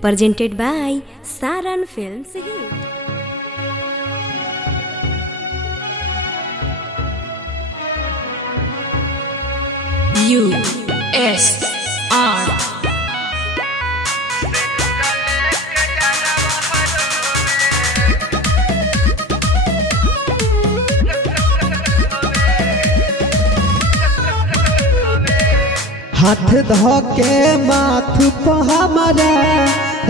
presented by Saran Films Hit. USR हाथ धोके माथ पे हमारा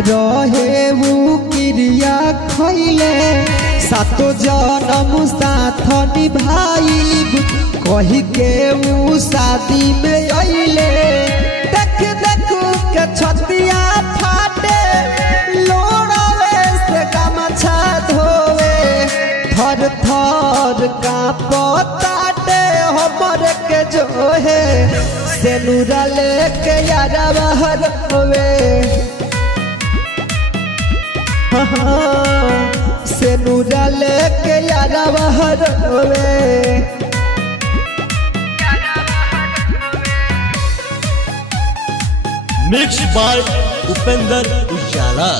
रहे वो क्रिया खैले सातो जन्म साथ निभाई कही के वो शादी में अइले देख देख के छतिया फाटे लोड़वे से गमछा धोवे थर थर का पताटे हमर के जो है सेनुरा लेके यारा बाहर होवे सेनुरा लेके यारा बाहर होवे। मिक्स बाय उपेंद्र उजाला।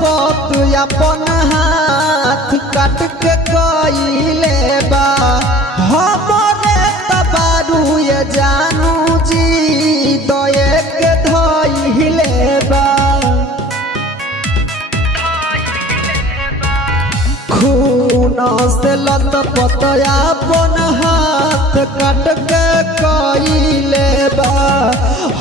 पत अपन हाथ काट के कइले बा हमरे तबारू ये जानू जी दये के धइले बा खून से लत पत अपन हाथ काट के कइले बा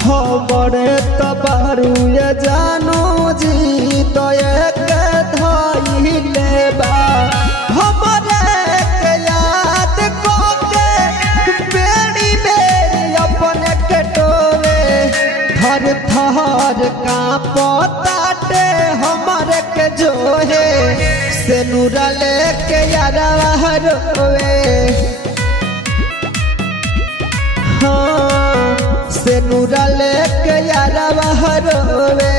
हमरे तबारू ये जानू जी दये के धइले बा हमरे के याद को के बेड़ी बेड़ी अपने के टोवे थर थर का पताटे हमरे के जो है सेनुरा लेके यारा बाहर होवे हाँ सेनुरा लेके यारा बाहर होवे।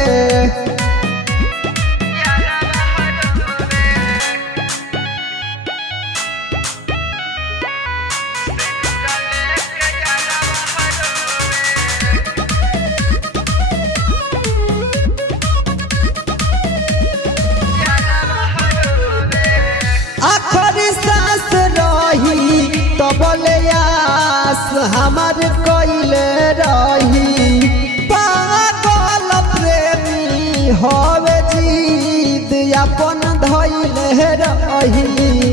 आखिरी सांस रही तबले आस हमार कइले रही पागल प्रेमी होवे जीत अपन धइले रही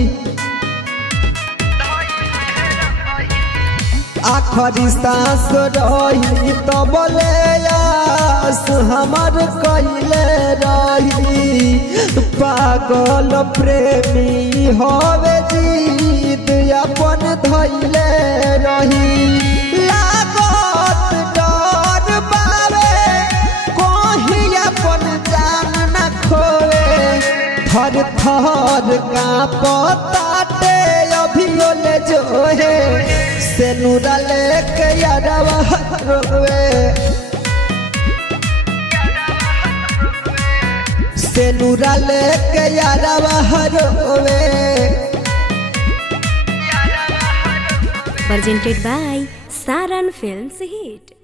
आखिरी सांस रही तबले आस हमार कइले रही पागल प्रेमी होवे जीत अपन धइले रही लागत डर बावे कहीं अपन जान न खोवे थर थर का पताटे अभियोले जो है सेनुरा लेके यारा बाहर होवे सेनुरा लेके यारा बाहर होवे। Presented by Saran Films Hit.